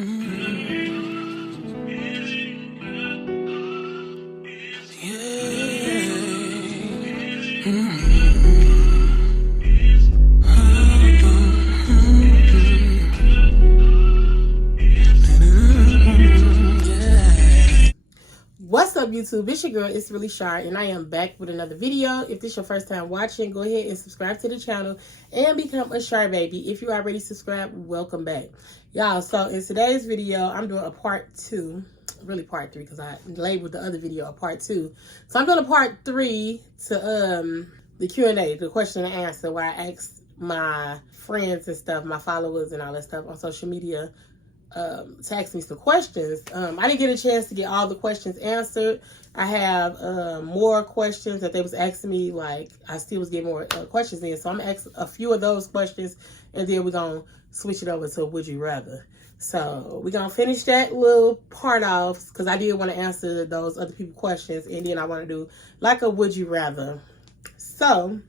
What's up, YouTube? It's your girl, It's Really Shy, and I am back with another video. If this is your first time watching, go ahead and subscribe to the channel and become a Shy baby. If you already subscribed, welcome back. Y'all, so in today's video, I'm doing a part 2. Really part 3, because I labeled the other video a part 2. So I'm doing a part 3 to the Q&A, the question and answer, where I asked my friends and stuff, my followers and all that stuff on social media, to ask me some questions. I didn't get a chance to get all the questions answered. I have more questions that they was asking me. Like, I still was getting more questions in, so I'm gonna ask a few of those questions, and then we're gonna switch it over to Would You Rather. So we're gonna finish that little part off, because I did want to answer those other people's questions, and then I want to do like a Would You Rather. So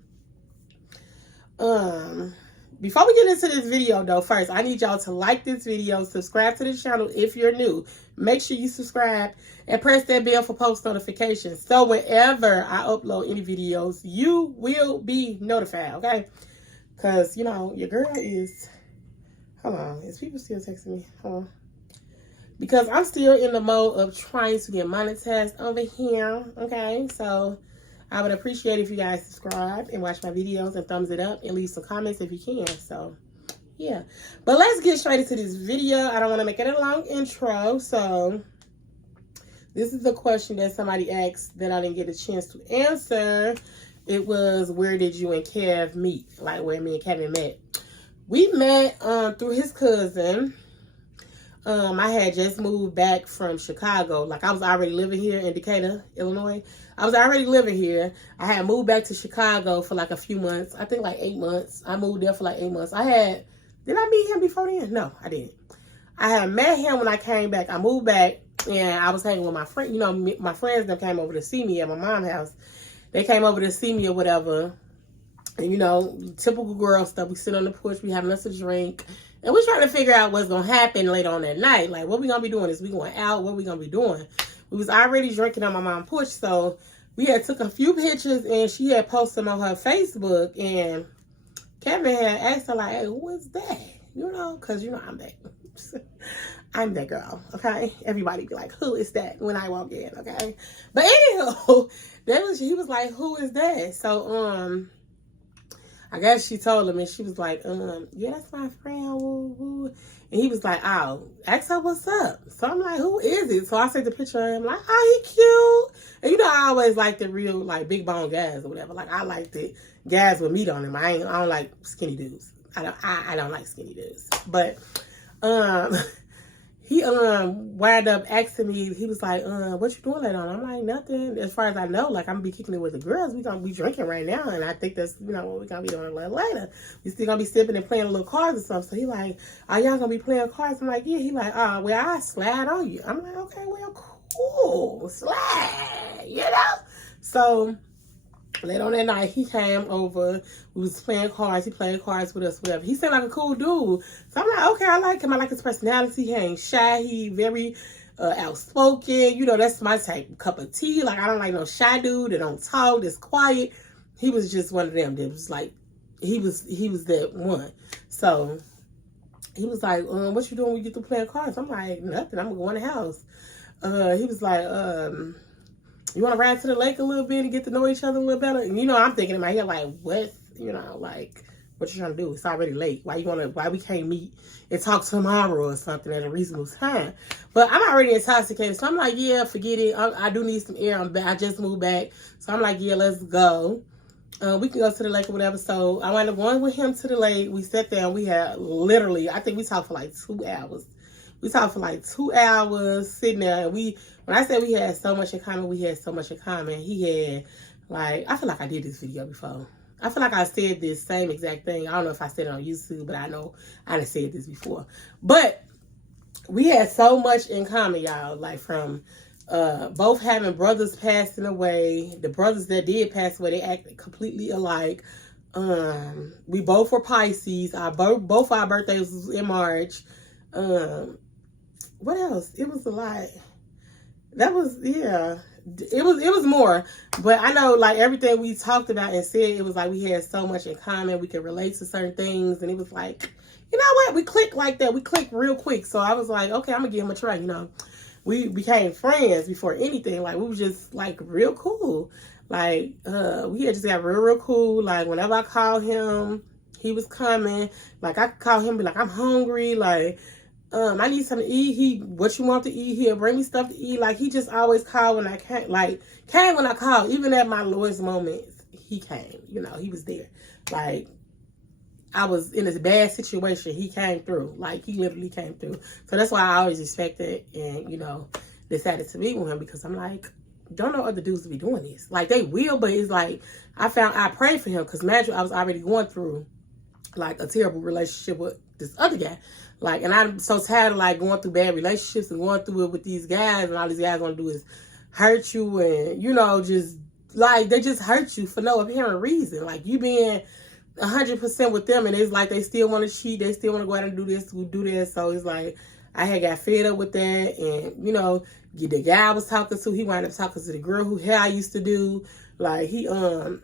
before we get into this video, though, first, I need y'all to like this video, subscribe to the channel if you're new. Make sure you subscribe and press that bell for post notifications. So whenever I upload any videos, you will be notified, okay? Because, you know, your girl is... Hold on. Is people still texting me? Hold on. Because I'm still in the mode of trying to get monetized over here, okay? So I would appreciate if you guys subscribe and watch my videos and thumbs it up and leave some comments if you can. So, yeah. But let's get straight into this video. I don't want to make it a long intro. So, this is the question that somebody asked that I didn't get a chance to answer. It was, where did you and Kev meet? Like, where me and Kevin met. We met through his cousin. I had just moved back from Chicago. Like, I was already living here in Decatur, Illinois. I was already living here. I had moved back to Chicago for like a few months. I think like 8 months. I moved there for like 8 months. Did I meet him before then? No, I didn't. I had met him when I came back. I moved back and I was hanging with my friend. You know, my friends that came over to see me at my mom's house. They came over to see me or whatever. And, you know, typical girl stuff. We sit on the porch. We having us a drink. And we're trying to figure out what's going to happen later on that night. Like, what we going to be doing? Is we going out? What we going to be doing? We was already drinking on my mom's porch. So we had took a few pictures and she had posted them on her Facebook. And Kevin had asked her, like, hey, who is that? You know, because, you know, I'm that. I'm that girl, okay? Everybody be like, who is that when I walk in, okay? But anyhow, he was like, who is that? So, I guess she told him, and she was like, yeah, that's my friend, woo, woo. And he was like, oh, ask her what's up. So I'm like, who is it? So I sent the picture of him, like, oh, he cute. And you know, I always like the real, like, big bone guys or whatever. Like, I like the guys with meat on them. I don't like skinny dudes. I don't like skinny dudes. But, he wound up asking me, he was like, what you doing later on? I'm like, nothing. As far as I know, like, I'm gonna be kicking it with the girls. We gonna be drinking right now, and I think that's, you know, what we gonna be doing a little later. We still gonna be sipping and playing a little cards or something. So he like, are y'all gonna be playing cards? I'm like, yeah. He like, well, I slide on you. I'm like, okay, well, cool, slide, you know? So later on that night, he came over. We was playing cards. He played cards with us, whatever. He seemed like a cool dude. So I'm like, okay, I like him. I like his personality. He ain't shy. He very outspoken. You know, that's my type cup of tea. Like, I don't like no shy dude that don't talk, that's quiet. He was just one of them that was like, he was that one. So he was like, what you doing when you get through playing cards? I'm like, nothing. I'm going to the house. He was like, you want to ride to the lake a little bit and get to know each other a little better? And, you know, I'm thinking in my head, like, what? You know, like, what you trying to do? It's already late. Why we can't meet and talk tomorrow or something at a reasonable time? But I'm already intoxicated. So I'm like, yeah, forget it. I do need some air. I just moved back. So I'm like, yeah, let's go. We can go to the lake or whatever. So I wound up going with him to the lake. We sat there and we had literally, I think we talked for like 2 hours. We talked for like 2 hours sitting there. And when I said we had so much in common, we had so much in common. He had, like, I feel like I did this video before. I feel like I said this same exact thing. I don't know if I said it on YouTube, but I know I done said this before. But we had so much in common, y'all. Like, from both having brothers passing away. The brothers that did pass away, they acted completely alike. We both were Pisces. Both our birthdays was in March. what else? It was a lot. That was, yeah. It was more. But I know, like, everything we talked about and said, it was like we had so much in common. We could relate to certain things. And it was like, you know what? We clicked like that. We clicked real quick. So I was like, okay, I'm going to give him a try, you know. We became friends before anything. Like, we was just, like, real cool. Like, we had just got real cool. Like, whenever I called him, he was coming. Like, I could call him and be like, I'm hungry. Like, I need something to eat. What you want to eat? He'll bring me stuff to eat. Like, he just always called when I came. Like, came when I called. Even at my lowest moments, he came. You know, he was there. Like, I was in a bad situation. He came through. Like, he literally came through. So that's why I always respected and, you know, decided to meet with him, because I'm like, don't know other dudes to be doing this. Like, they will, but it's like, I prayed for him, because imagine I was already going through, like, a terrible relationship with this other guy. Like, and I'm so tired of, like, going through bad relationships and going through it with these guys, and all these guys want to do is hurt you and, you know, just, like, they just hurt you for no apparent reason. Like, you being 100% with them, and it's like they still want to cheat, they still want to go out and do this. So it's like, I had got fed up with that, and, you know, the guy I was talking to, he wound up talking to the girl who I used to do. Like, he was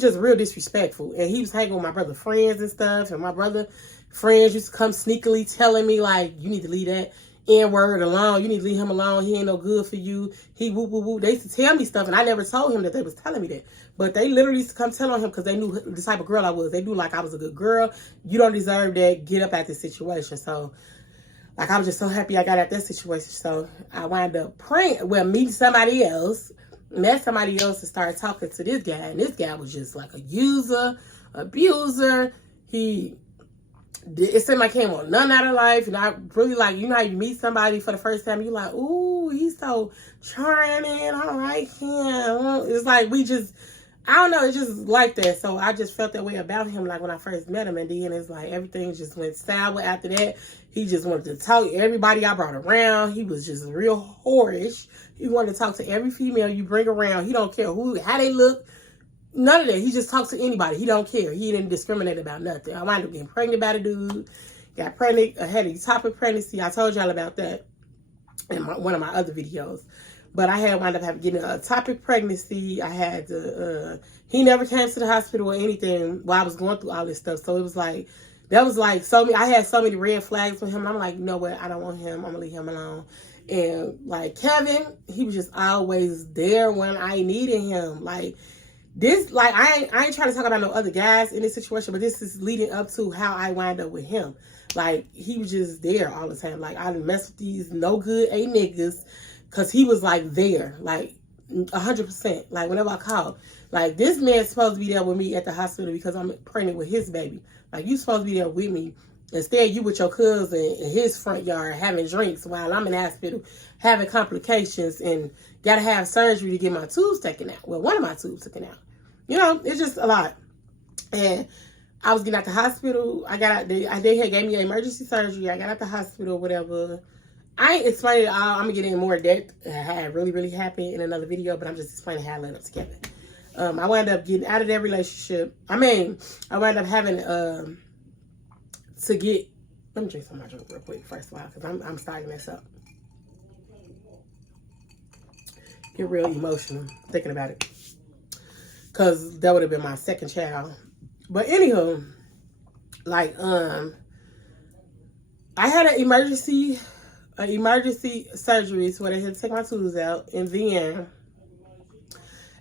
just real disrespectful, and he was hanging with my brother's friends and stuff, and my brother friends used to come sneakily telling me, like, you need to leave that N-word alone. You need to leave him alone. He ain't no good for you. He whoop, whoop, whoop. They used to tell me stuff, and I never told him that they was telling me that. But they literally used to come tell on him, because they knew the type of girl I was. They knew, like, I was a good girl. You don't deserve that. Get up out this situation. So, like, I was just so happy I got out that situation. So, I wound up meeting somebody else. Met somebody else and started talking to this guy. And this guy was just, like, a user, abuser. It seemed like he didn't want none out of life. And I really, like, you know how you meet somebody for the first time, you're like, ooh, he's so charming, I like him. It's like, I don't know, it's just like that. So I just felt that way about him, like, when I first met him. And then it's like, everything just went sour after that. He just wanted to talk to everybody I brought around. He was just real whorish. He wanted to talk to every female you bring around. He don't care how they look. None of that. He just talks to anybody. He don't care. He didn't discriminate about nothing. I wound up getting pregnant by the dude. Got pregnant. I had a ectopic pregnancy. I told y'all about that in one of my other videos. But I had wound up getting an ectopic pregnancy. I had to, he never came to the hospital or anything while I was going through all this stuff. So it was like, that was like I had so many red flags with him. And I'm like, you know what? I don't want him. I'm going to leave him alone. And like Kevin, he was just always there when I needed him. Like, this, like, I ain't trying to talk about no other guys in this situation, but this is leading up to how I wind up with him. Like, he was just there all the time. Like, I didn't mess with these no good A niggas, because he was, like, there, like, 100%. Like, whenever I called, like, this man's supposed to be there with me at the hospital because I'm pregnant with his baby. Like, you supposed to be there with me. Instead, you with your cousin in his front yard having drinks while I'm in the hospital having complications and got to have surgery to get my tubes taken out. Well, one of my tubes taken out. You know, it's just a lot. And I was getting out the hospital. I got out. They had gave me an emergency surgery. I got out the hospital, whatever. I ain't explaining it all. I'm going to get in more depth. I really, really happy in another video, but I'm just explaining how I led up to Kevin. I wound up getting out of that relationship. I wound up having to get... Let me drink some of my drink real quick first of all, because I'm starting this up. Get real emotional thinking about it. Because that would have been my second child. But anywho, like, I had an emergency surgery, so they had to take my tubes out. And then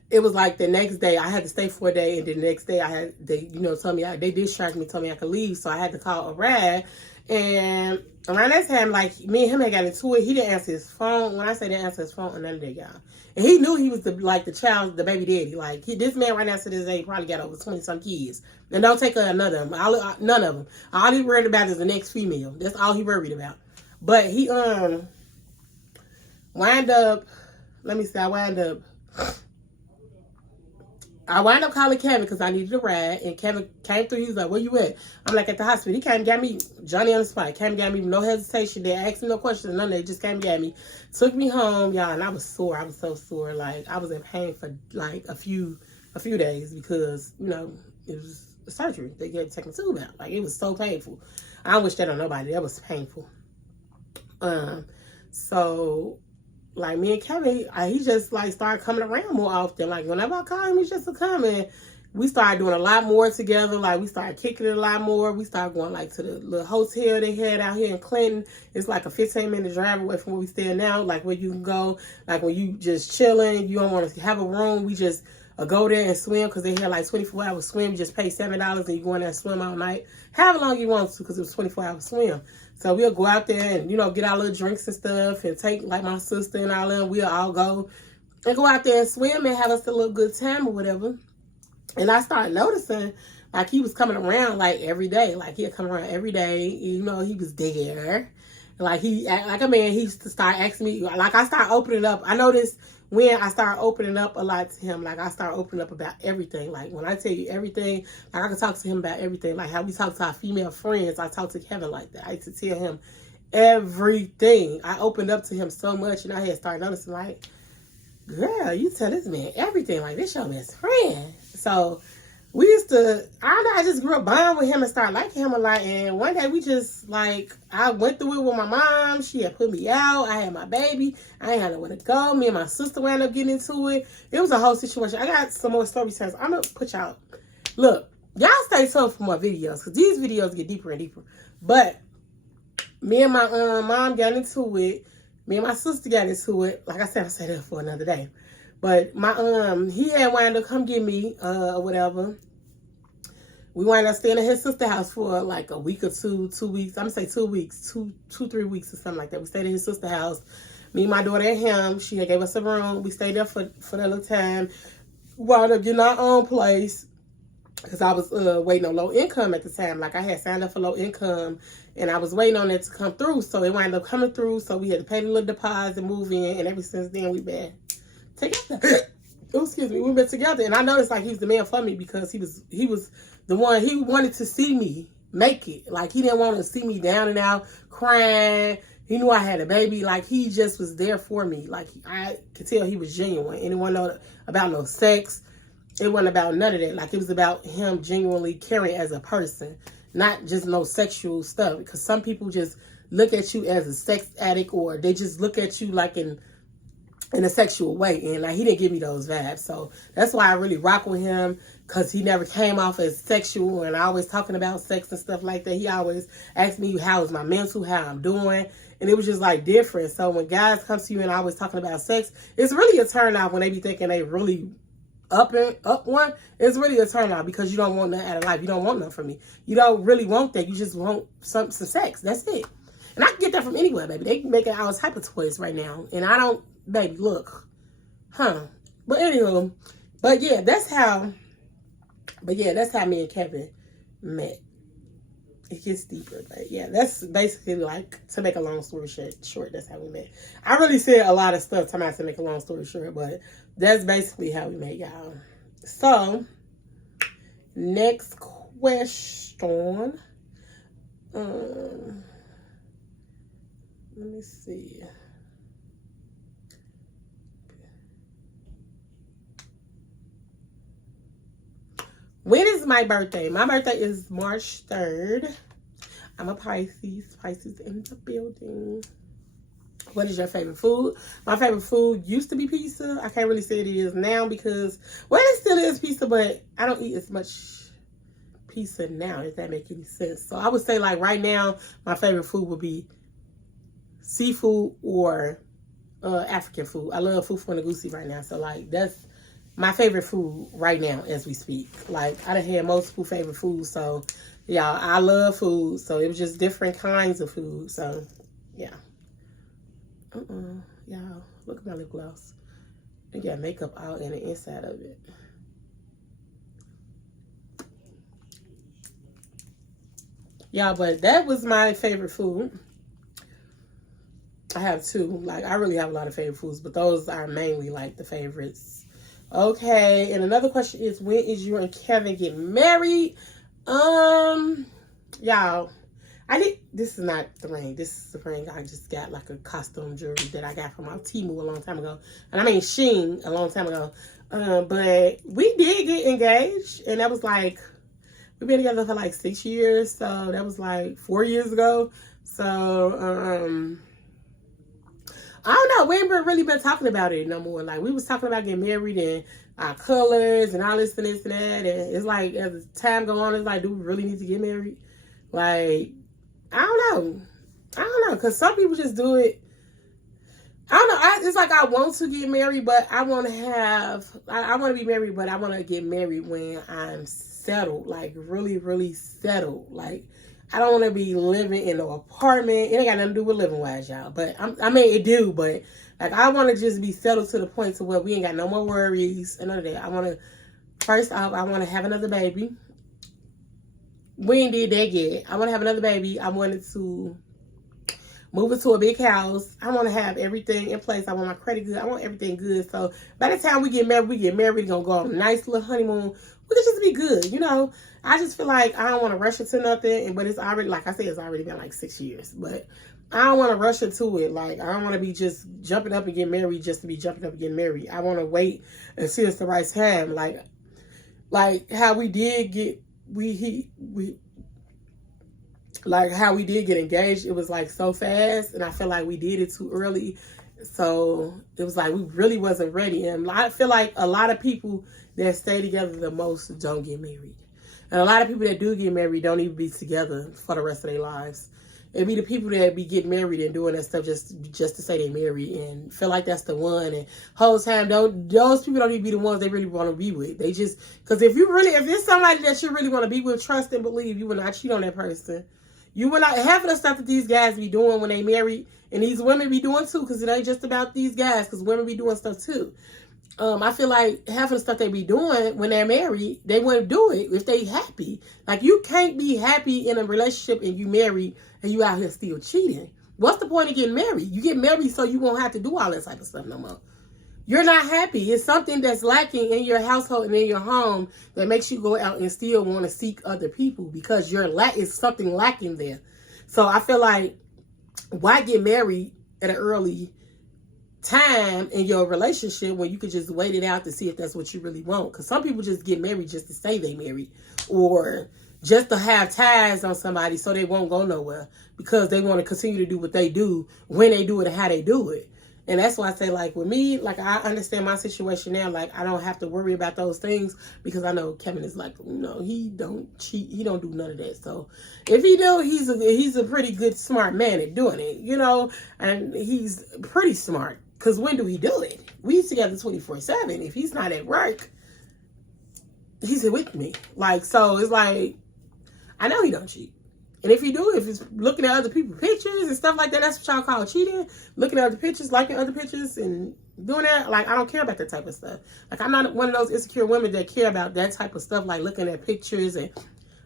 it was like the next day I had to stay for a day, and then the next day they told me they discharged me, told me I could leave, so I had to call a ride. And around that time, like, me and him had got into it. He didn't answer his phone. When I say didn't answer his phone, none of that, y'all. And he knew he was the baby daddy. Like, this man right now to this day probably got over 20-some kids. And don't take none of them. None of them. All he worried about is the next female. That's all he worried about. But he wind up. Let me see. I wound up calling Kevin because I needed a ride, and Kevin came through. He was like, where you at? I'm like, at the hospital. He came and got me, Johnny on the spot. Came and got me, no hesitation. They asked me no questions, none of that. Just came and got me. Took me home, y'all, and I was sore. I was so sore. Like, I was in pain for, like, a few days because, it was a surgery. They had to take my tube out. Like, it was so painful. I wish that on nobody. That was painful. So like me and Kevin, he just like started coming around more often. Like whenever I call him, he's just coming. We started doing a lot more together. Like we started kicking it a lot more. We started going like to the little hotel they had out here in Clinton. It's like a 15-minute drive away from where we stay now. Like where you can go, like when you just chilling, you don't want to have a room. We just go there and swim because they had like 24-hour swim. You just pay $7 and you go in there and swim all night. However long you want to because it was 24-hour swim. So we'll go out there and, you know, get our little drinks and stuff and take like my sister and all them. We'll all go and go out there and swim and have us a little good time or whatever. And I started noticing, like, he was coming around, like, every day. Like, he'd come around every day. You know, he was there. Like, he used to start asking me, like, I started opening up. I noticed when I started opening up a lot to him, like, I started opening up about everything. Like, when I tell you everything, like, I can talk to him about everything. Like, how we talk to our female friends, I talk to Kevin like that. I used to tell him everything. I opened up to him so much, and I had started noticing, like, girl, you tell this man everything. Like, this your best friend. So we used to, I just grew up bonding with him and started liking him a lot. And one day we just, like, I went through it with my mom. She had put me out. I had my baby. I ain't had nowhere to go. Me and my sister wound up getting into it. It was a whole situation. I got some more story times. I'm going to put y'all, look, y'all stay tuned for more videos because these videos get deeper and deeper. But me and my mom got into it. Me and my sister got into it. Like I said, I'll say that for another day. But my he had wound up come get me or whatever. We wound up staying at his sister's house for like a week or 2 weeks. I'm gonna say 2 weeks, 3 weeks or something like that. We stayed at his sister's house. Me, my daughter, and him. She had gave us a room. We stayed there for that little time. Wound up getting our own place because I was waiting on low income at the time. Like I had signed up for low income and I was waiting on it to come through. So it wound up coming through. So we had to pay the little deposit, move in, and ever since then we've been together. Oh, excuse me, we've been together, and I noticed like he was the man for me because he was the one. He wanted to see me make it. Like he didn't want to see me down and out crying. He knew I had a baby. Like he just was there for me. Like I could tell he was genuine. And it wasn't about no sex. It wasn't about none of that. Like it was about him genuinely caring as a person, not just no sexual stuff. Because some people just look at you as a sex addict, or they just look at you like in a sexual way, and like he didn't give me those vibes. So that's why I really rock with him, because he never came off as sexual, and I always talking about sex and stuff like that. He always asked me how is my mental, how I'm doing, and it was just like different. So when guys come to you and always talking about sex, it's really a turn off when they be thinking they really up one. It's really a turn off because you don't want nothing out of life. You don't want nothing from me. You don't really want that. You just want some sex. That's it. And I can get that from anywhere, baby. They can make all type of toys right now, and I don't. Baby, look. But anywho, that's how me and Kevin met. It gets deeper, but yeah, that's basically like, to make a long story short, that's how we met. I really said a lot of stuff to make a long story short, but that's basically how we met, y'all. So, next question. Let me see. When is my birthday? My birthday is March 3rd. I'm a Pisces. Pisces in the building. What is your favorite food? My favorite food used to be pizza. I can't really say it is now because, well, it still is pizza, but I don't eat as much pizza now, if that makes any sense. So I would say, like, right now, my favorite food would be seafood or African food. I love fufu and goosey right now. So, like, that's my favorite food right now as we speak. Like, I done had multiple favorite foods. So, y'all, I love food. So, it was just different kinds of food. So, yeah. Y'all, look at my lip gloss. I got makeup out in the inside of it. Y'all, but that was my favorite food. I have two. Like, I really have a lot of favorite foods, but those are mainly, like, the favorites. Okay, and another question is, when is you and Kevin getting married? Y'all, this is not the ring. This is the ring I just got, like a costume jewelry that I got from my Temu a long time ago. And I mean Shein a long time ago. But we did get engaged, and that was like, we've been together for like 6 years. So that was like 4 years ago. So, I don't know. We ain't really been talking about it no more. Like, we was talking about getting married and our colors and all this and this and that. And it's like, as time go on, it's like, do we really need to get married? Like, I don't know. I don't know. Because some people just do it. I don't know. It's like I want to get married, but I want to have, I want to be married, but I want to get married when I'm settled. Like, really, really settled. Like, I don't want to be living in an apartment. It ain't got nothing to do with living wise, y'all. But I mean, it do. But like, I want to just be settled to the point to where we ain't got no more worries and none of that. I want to, first off, I want to have another baby. We ain't did that yet. I want to have another baby. I wanted to move into a big house. I want to have everything in place. I want my credit good. I want everything good. So by the time we get married, we're going to go on a nice little honeymoon. We can just be good, you know. I just feel like I don't want to rush into nothing. But it's already, like I said, it's already been like 6 years. But I don't want to rush into it. Like, I don't want to be just jumping up and getting married just to be jumping up and getting married. I want to wait and see it's the right time. Like how we did get, like how we did get engaged, it was like so fast, and I feel like we did it too early. So it was like we really wasn't ready. And I feel like a lot of people that stay together the most don't get married. And a lot of people that do get married don't even be together for the rest of their lives. It'd be the people that be getting married and doing that stuff just to say they married and feel like that's the one. And whole time, those people don't even be the ones they really want to be with. They just, because if it's somebody that you really want to be with, trust and believe, you will not cheat on that person. You will not, half of the stuff that these guys be doing when they married, and these women be doing too, because it ain't just about these guys, because women be doing stuff too. I feel like half of the stuff they be doing when they're married, they wouldn't do it if they happy. Like, you can't be happy in a relationship and you married and you out here still cheating. What's the point of getting married? You get married so you won't have to do all that type of stuff no more. You're not happy. It's something that's lacking in your household and in your home that makes you go out and still want to seek other people because it's something lacking there. So I feel like, why get married at an early time in your relationship when you could just wait it out to see if that's what you really want? Because some people just get married just to say they married, or just to have ties on somebody so they won't go nowhere because they want to continue to do what they do when they do it and how they do it. And that's why I say, like, with me, like, I understand my situation now. Like, I don't have to worry about those things because I know Kevin is like, no, he don't cheat. He don't do none of that. So if he do, he's a pretty good, smart man at doing it, you know, and he's pretty smart. Because when do he do it? We together 24/7. If he's not at work, he's with me. Like, so it's like, I know he don't cheat. And if you do, if it's looking at other people's pictures and stuff like that, that's what y'all call cheating. Looking at other pictures, liking other pictures, and doing that. Like, I don't care about that type of stuff. Like, I'm not one of those insecure women that care about that type of stuff, like looking at pictures and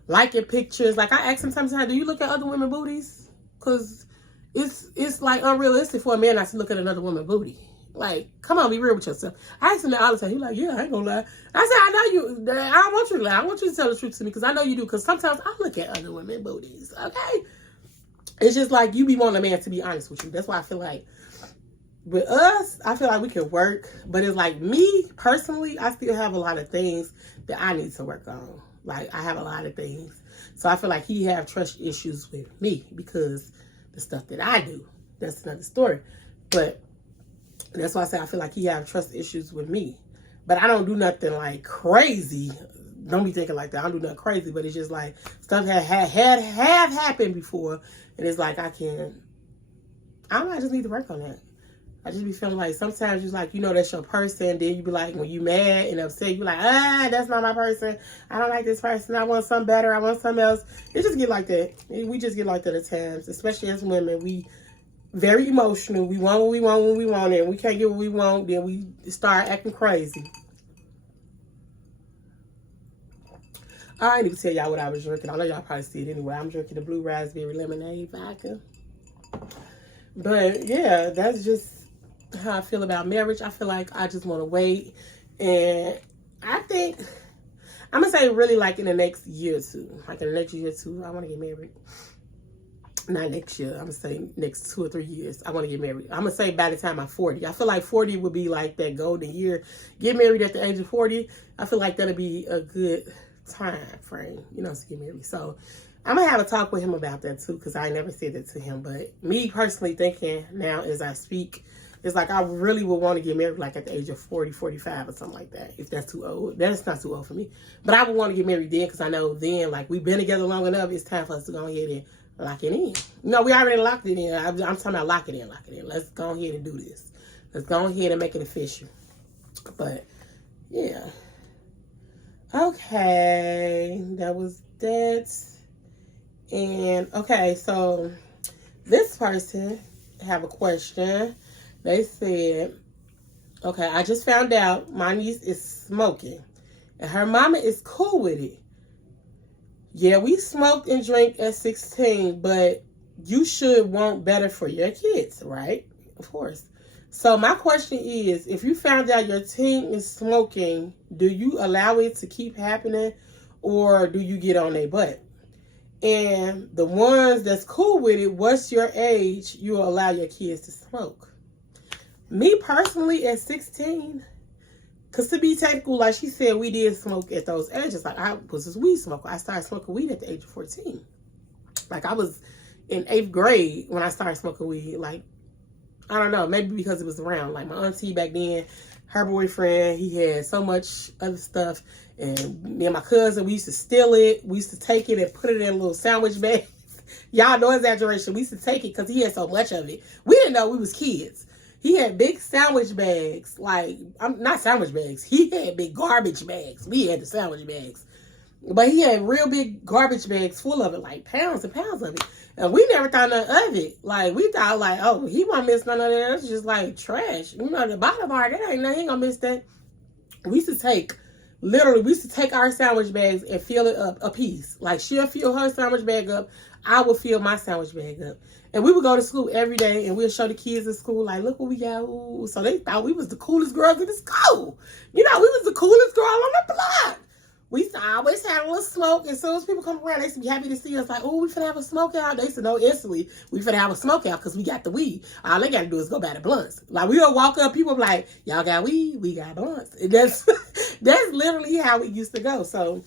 liking pictures. Like, I ask sometimes, do you look at other women's booties? Because it's like unrealistic for a man not to look at another woman's booty. Like, come on, be real with yourself. I ask him that all the time. He's like, yeah, I ain't gonna lie. I said, I know you. I don't want you to lie. I want you to tell the truth to me because I know you do. Because sometimes I look at other women's booties, okay? It's just like you be wanting a man to be honest with you. That's why I feel like with us, I feel like we can work. But it's like me, personally, I still have a lot of things that I need to work on. Like, I have a lot of things. So I feel like he have trust issues with me because the stuff that I do. That's another story. But that's why I say I feel like he have trust issues with me. But I don't do nothing like crazy. Don't be thinking like that. I don't do nothing crazy. But it's just like stuff have happened before. And it's like I don't know, I just need to work on that. I just be feeling like sometimes you're like, you know, that's your person. Then you be like, when you mad and upset, you be like, that's not my person. I don't like this person. I want something better. I want something else. It just get like that. We just get like that at times. Especially as women. We very emotional. We want what we want when we want it. And we can't get what we want. Then we start acting crazy. I ain't even tell y'all what I was drinking. I know y'all probably see it anyway. I'm drinking the blue raspberry lemonade vodka. But yeah, that's just how I feel about marriage. I feel like I just want to wait. And I think, I'm going to say really like in the next year or two. Like in the next year or two, I want to get married. Not next year. I'm going to say next 2 or 3 years. I want to get married. I'm going to say by the time I'm 40. I feel like 40 would be like that golden year. Get married at the age of 40. I feel like that'll be a good time frame, you know, to get married. So I'm going to have a talk with him about that too, because I never said that to him. But me personally thinking now as I speak, It's like I really would want to get married like at the age of 40, 45 or something like that. If that's too old. That's not too old for me. But I would want to get married then because I know then, like, we've been together long enough. It's time for us to go ahead and lock it in. No, we already locked it in. I'm talking about lock it in, lock it in. Let's go ahead and do this. Let's go ahead and make it official. But, yeah. Okay. That was that. And, okay, so this person have a question. They said, okay, I just found out my niece is smoking and her mama is cool with it. Yeah, we smoked and drank at 16, but you should want better for your kids, right? Of course. So my question is, if you found out your teen is smoking, do you allow it to keep happening or do you get on their butt? And the ones that's cool with it, what's your age you will allow your kids to smoke? Me personally, at 16, because to be technical, like she said, we did smoke at those ages. Like, I was a weed smoker. I started smoking weed at the age of 14. Like, I was in 8th grade when I started smoking weed. Like, I don't know, maybe because it was around. Like, my auntie back then, her boyfriend, he had so much other stuff. And me and my cousin, we used to steal it. We used to take it and put it in a little sandwich bag. Y'all know exaggeration. We used to take it because he had so much of it. We didn't know we was kids. He had big sandwich bags, like, not sandwich bags. He had big garbage bags. We had the sandwich bags. But he had real big garbage bags full of it, like pounds and pounds of it. And we never thought none of it. Like, we thought, like, oh, he won't miss none of that. It's just, like, trash. You know, the bottom part, that ain't nothing. He ain't gonna miss that. We used to take, literally, we used to take our sandwich bags and fill it up a piece. Like, she'll fill her sandwich bag up. I would fill my sandwich bag up. And we would go to school every day and we'd show the kids in school, like, look what we got. Ooh. So they thought we was the coolest girls in the school. You know, we was the coolest girl on the block. We used to always have a little smoke. As soon as people come around, they used to be happy to see us. Like, oh, we finna have a smoke out. They used to know instantly we finna have a smoke out because we got the weed. All they got to do is go buy the blunts. Like, we don't walk up, people be like, y'all got weed? We got blunts. And that's literally how we used to go. So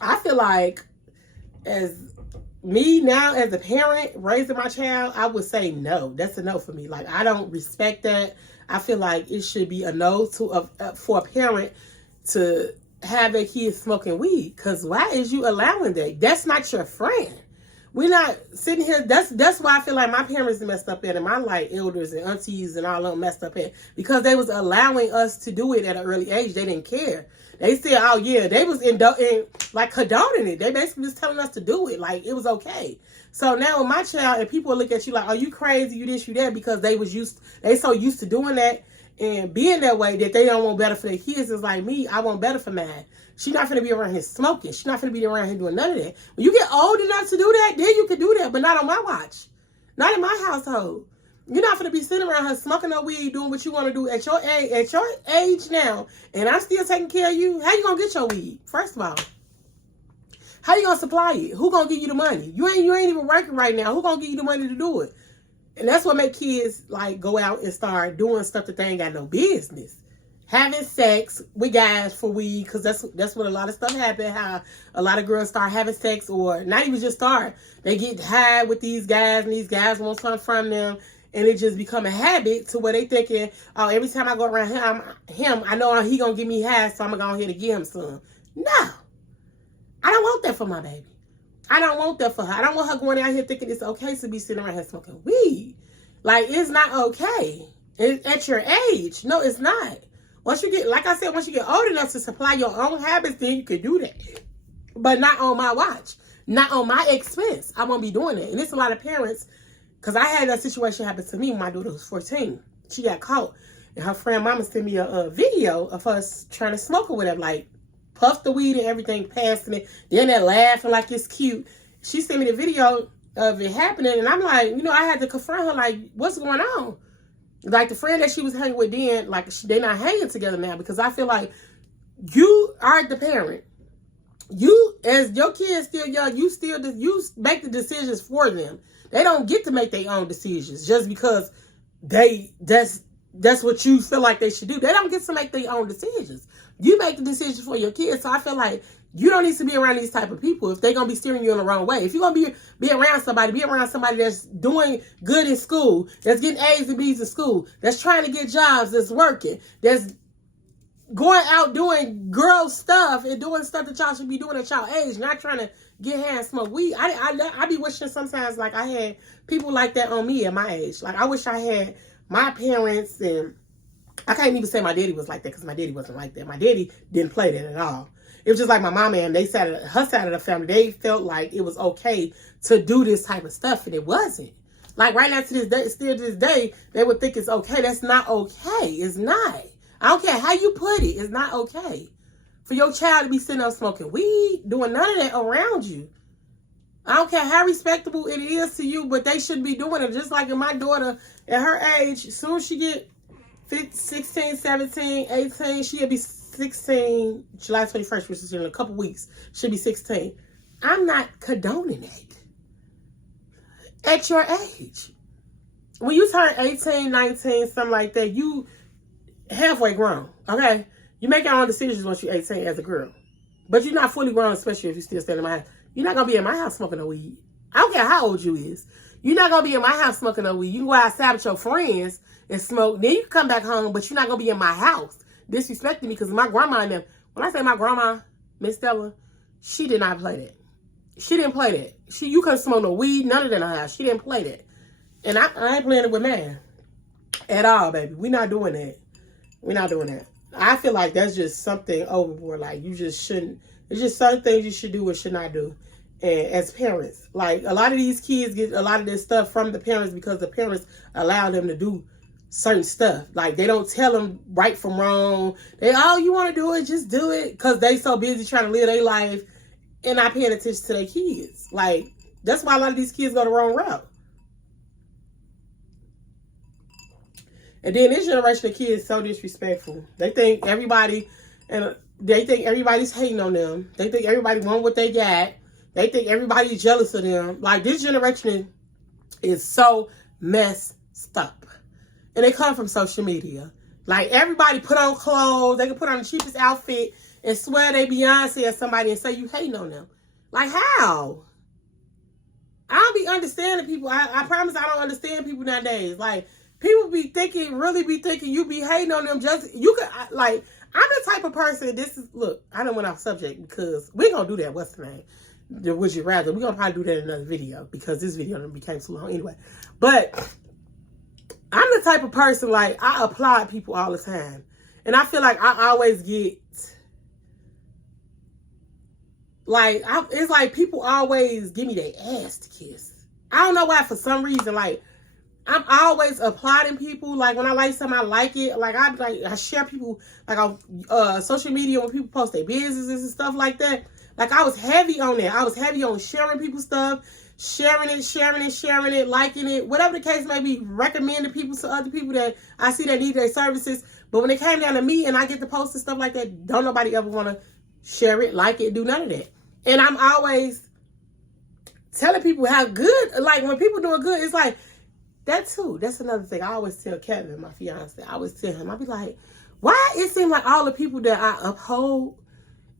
I feel like as me now as a parent raising my child, I would say no. That's a no for me. Like, I don't respect that. I feel like it should be a no for a parent to have their kids smoking weed. Because why is you allowing that? That's not your friend. We're not sitting here. That's why I feel like my parents messed up at, and my like elders and aunties and all of them messed up at, because they was allowing us to do it at an early age. They didn't care. They said, oh yeah, they was in like condoning it. They basically just telling us to do it. Like, it was okay. So now with my child, and people look at you like, oh, you crazy, you this, you that, because they so used to doing that and being that way that they don't want better for their kids. It's like me, I want better for mine. She's not finna be around here smoking. She's not finna be around here doing none of that. When you get old enough to do that, then you can do that, but not on my watch. Not in my household. You're not finna be sitting around here smoking no weed, doing what you want to do at your age now, and I'm still taking care of you. How you gonna get your weed? First of all, how you gonna supply it? Who gonna give you the money? You ain't even working right now. Who gonna give you the money to do it? And that's what make kids like go out and start doing stuff that they ain't got no business. Having sex with guys for weed, because that's what a lot of stuff happen. How a lot of girls start having sex, or not even just start. They get high with these guys, and these guys want something from them. And it just become a habit to where they thinking, oh, every time I go around him, I know he gonna give me high, so I'm gonna go ahead and give him some. No. I don't want that for my baby. I don't want that for her. I don't want her going out here thinking it's okay to be sitting around here smoking weed. Like, it's not okay. At your age. No, it's not. Once you get, like I said, once you get old enough to supply your own habits, then you can do that. But not on my watch. Not on my expense. I won't be doing it. And it's a lot of parents. Because I had that situation happen to me when my daughter was 14. She got caught. And her friend mama sent me a video of us trying to smoke or whatever. Like, puff the weed and everything, passing it. Then they're laughing like it's cute. She sent me the video of it happening. And I'm like, you know, I had to confront her, like, what's going on? Like, the friend that she was hanging with then, like, they're not hanging together now. Because I feel like you are the parent. You, as your kids still young, you make the decisions for them. They don't get to make their own decisions just because that's what you feel like they should do. They don't get to make their own decisions. You make the decisions for your kids. So I feel like You don't need to be around these type of people if they're going to be steering you in the wrong way. If you're going to be around somebody that's doing good in school, that's getting A's and B's in school, that's trying to get jobs, that's working, that's going out doing girl stuff and doing stuff that y'all should be doing at y'all age, not trying to get high and smoke weed. I be wishing sometimes like I had people like that on me at my age. Like I wish I had my parents, and I can't even say my daddy was like that because my daddy wasn't like that. My daddy didn't play that at all. It was just like my mama and her side of the family, they felt like it was okay to do this type of stuff, and it wasn't. Like right now to this day, still to this day, they would think it's okay. That's not okay. It's not. I don't care how you put it. It's not okay for your child to be sitting up smoking weed, doing none of that around you. I don't care how respectable it is to you, but they shouldn't be doing it. Just like in my daughter, at her age, as soon as she get 16, 17, 18, she'll be 16, July 21st, which is in a couple weeks. She'll be 16. I'm not condoning it. At your age. When you turn 18, 19, something like that, you halfway grown, okay? You make your own decisions once you're 18 as a girl. But you're not fully grown, especially if you still stay in my house. You're not going to be in my house smoking no weed. I don't care how old you is. You're not going to be in my house smoking no weed. You can go outside with your friends and smoke. Then you can come back home, but you're not going to be in my house disrespecting me because my grandma and them, when I say my grandma, Miss Stella, she did not play that. She didn't play that. You couldn't smoke no weed, none of that in her house. She didn't play that. And I ain't playing it with man at all, baby. We're not doing that. We're not doing that. I feel like that's just something overboard. Like, you just shouldn't. It's just certain things you should do or should not do. And as parents, like, a lot of these kids get a lot of this stuff from the parents because the parents allow them to do certain stuff. Like, they don't tell them right from wrong. All you want to do is just do it because they so busy trying to live their life and not paying attention to their kids. Like, that's why a lot of these kids go the wrong route. And then this generation of kids is so disrespectful. They think everybody's hating on them. They think everybody want what they got. They think everybody's jealous of them. Like, this generation is so messed up. And they come from social media. Like, everybody put on clothes. They can put on the cheapest outfit and swear they Beyonce or somebody and say you hating on them. Like, how? I don't be understanding people. I promise I don't understand people nowadays. Like, people really be thinking you be hating on them. I'm the type of person, look, I don't went off subject because we're going to do that. What's the name? Would you rather? We're going to probably do that in another video because this video became too long anyway. But I'm the type of person, like, I applaud people all the time. And I feel like I always get, like, it's like people always give me their ass to kiss. I don't know why, for some reason, like, I'm always applauding people. Like, when I like something, I like it. Like, I share people, like, on social media when people post their businesses and stuff like that. Like, I was heavy on that. I was heavy on sharing people's stuff, sharing it, liking it, whatever the case may be, recommending people to other people that I see that need their services. But when it came down to me and I get to post and stuff like that, don't nobody ever want to share it, like it, do none of that. And I'm always telling people how good, like, when people doing good, it's like, that too. That's another thing. I always tell Kevin, my fiance, I always tell him, I be like, why it seems like all the people that I uphold,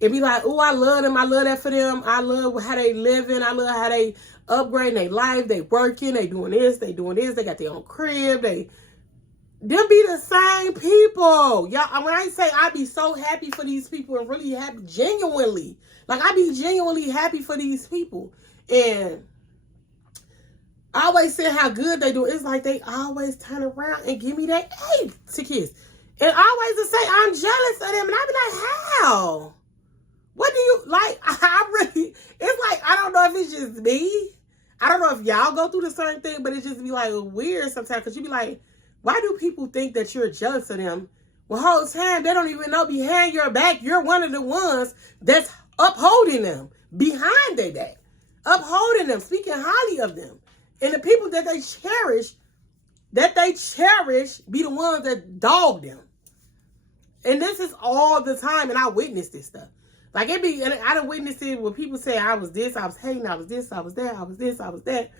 it be like, oh, I love them. I love that for them. I love how they living. I love how they upgrading their life. They working. They doing this. They doing this. They got their own crib. Them be the same people. Y'all, when I say I be so happy for these people and really happy, genuinely. Like, I be genuinely happy for these people. And I always say how good they do. It's like they always turn around and give me that A to kiss. And always to say I'm jealous of them. And I be like, how? What do you, like, it's like, I don't know if it's just me. I don't know if y'all go through the certain thing, but it just be like weird sometimes. Because you be like, why do people think that you're jealous of them? Well, whole time, they don't even know behind your back, you're one of the ones that's upholding them behind their back. Upholding them, speaking highly of them. And the people that they cherish be the ones that dog them. And this is all the time, and I witnessed this stuff. Like, it be, and I done witnessed it when people say I was this, I was hating, I was this, I was that, I was this, I was that.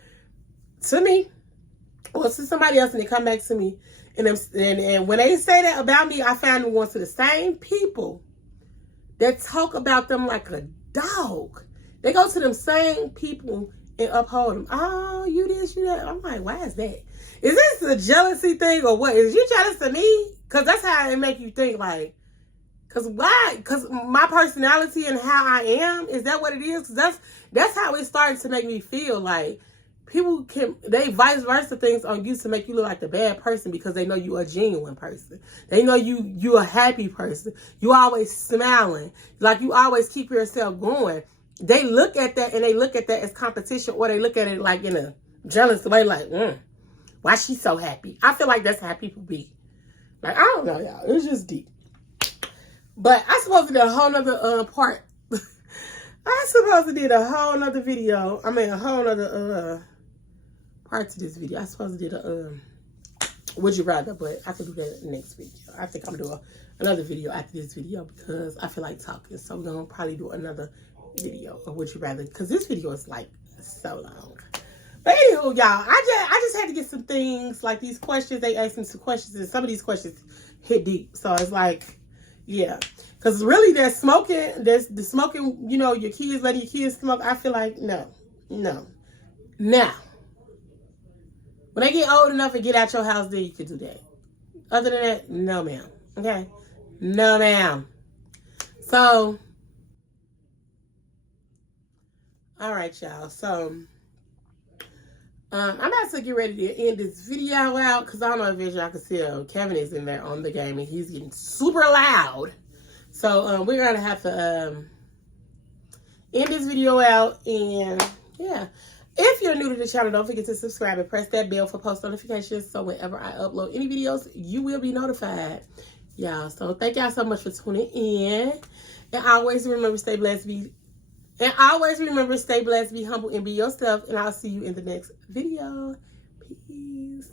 To me, or to somebody else, and they come back to me. And when they say that about me, I found them going to the same people that talk about them like a dog, they go to them same people and uphold them. Oh, you this, you that. I'm like, why is that? Is this a jealousy thing or what? Is you jealous of me? Because that's how it make you think, like, because why? Because my personality and how I am, is that what it is? Because that's how it started to make me feel. Like, people they vice versa things on you to make you look like the bad person because they know you a genuine person. They know you a happy person. You always smiling. Like, you always keep yourself going. They look at that and they look at that as competition, or they look at it like in a jealous way, like, why she so happy? I feel like that's how people be. Like, I don't know, y'all. It's just deep. But I supposed to do a whole nother part. I supposed to do a whole nother video. I mean, a whole nother part to this video. I supposed to do the would you rather, but I can do that next video. I think I'm gonna do another video after this video because I feel like talking. So we're gonna probably do another video of would you rather, because this video is like so long. But anywho, y'all, I just had to get some things like these questions. They asked me some questions, and some of these questions hit deep. So it's like, yeah, because really there's the smoking, you know, your kids, letting your kids smoke. I feel like no. Now, when they get old enough and get out your house, then you can do that. Other than that, no ma'am. Okay? No ma'am. So, all right, y'all. So, I'm about to get ready to end this video out because I don't know if y'all can see Kevin is in there on the game and he's getting super loud. So we're gonna have to end this video out, and yeah. If you're new to the channel, don't forget to subscribe and press that bell for post notifications so whenever I upload any videos, you will be notified. Y'all, so thank y'all so much for tuning in. And always remember, stay blessed, be humble, and be yourself. And I'll see you in the next video. Peace.